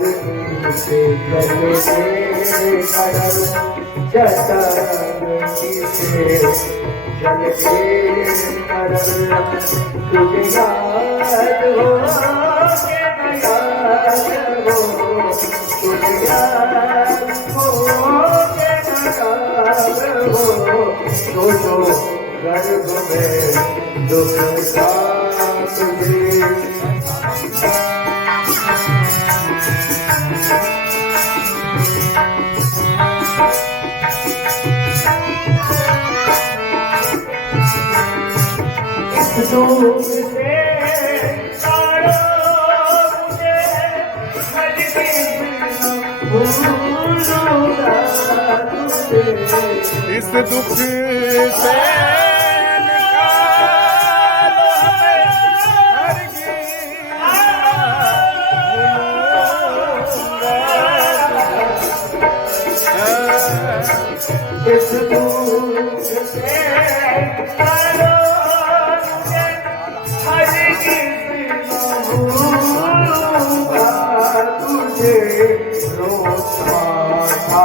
से जले करल जतन से जले करल तुझे याद हो के याद हो तुझे याद हो के याद हो तो गर्भ में दुख का तुझे दूर से तारो मुझे इस दुख से निकालो हमें इस दूर से तारो तुझे रोता था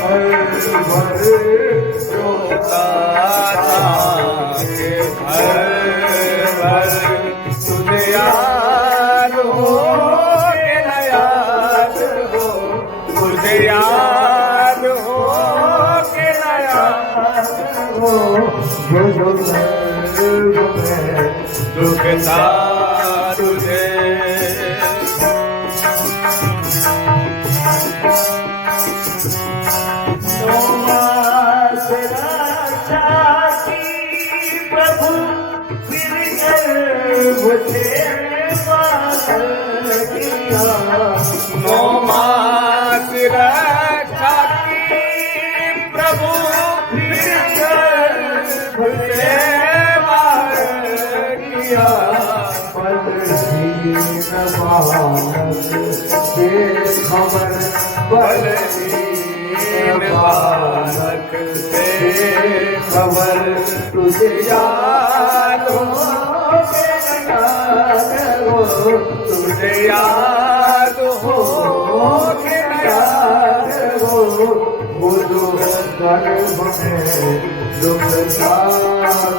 हर भर रोता था हर भर तुझे याद हो के न याद हो तुझे याद हो के न याद हो जो दुख था तुझे प्रभु फिर मुझे नौ मास रक्षा की प्रभु फिर मुझे खबर बलहीन बालक से खबर तुझे याद हो तुझे याद हो के याद हो वो जो गर्भ में दुख था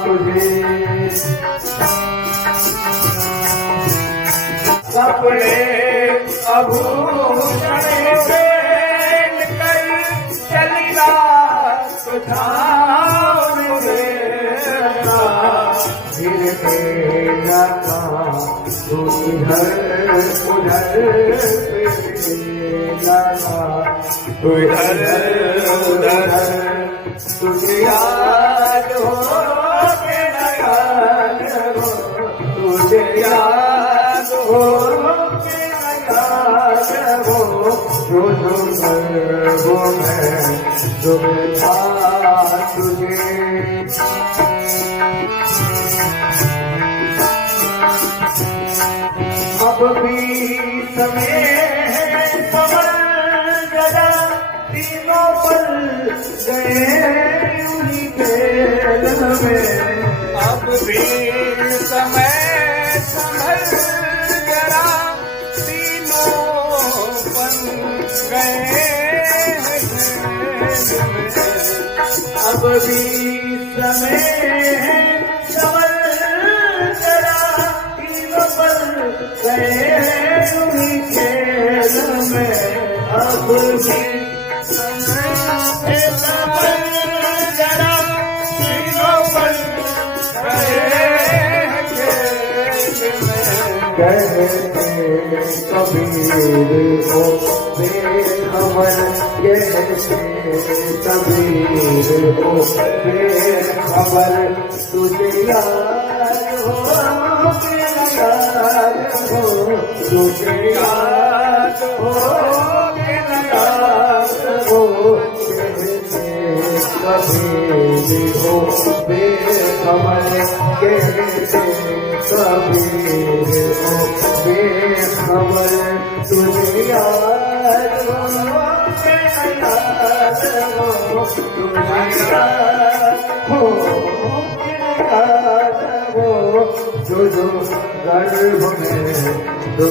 तुझे कपड़े आभूषण पहन कर चलिया धीरे लगा तू इधर उधर लगा तू इधर उधर तुझे याद हो के याद हो तुझे याद हो के याद हो जो सर्वो में दुख था तुझे अब भी समय है समर गया तीनों पल गए उन्हीं खेल में अब भी समय संभल जरा तीनों पल गए अब भी समय है समर जरा तीनों पल गए उन्हीं खेल में अब भी समय है समर जरा तीनों पल कहते कबीर को बेखबर कहते कबीर को बेखबर तुझे याद हो के याद हो तुझे याद हो के याद हो कबीर को बेखबर कहते कबीर को बेखबर तुझे याद हो के याद हो तुझे याद हो के याद हो जो गर्भ में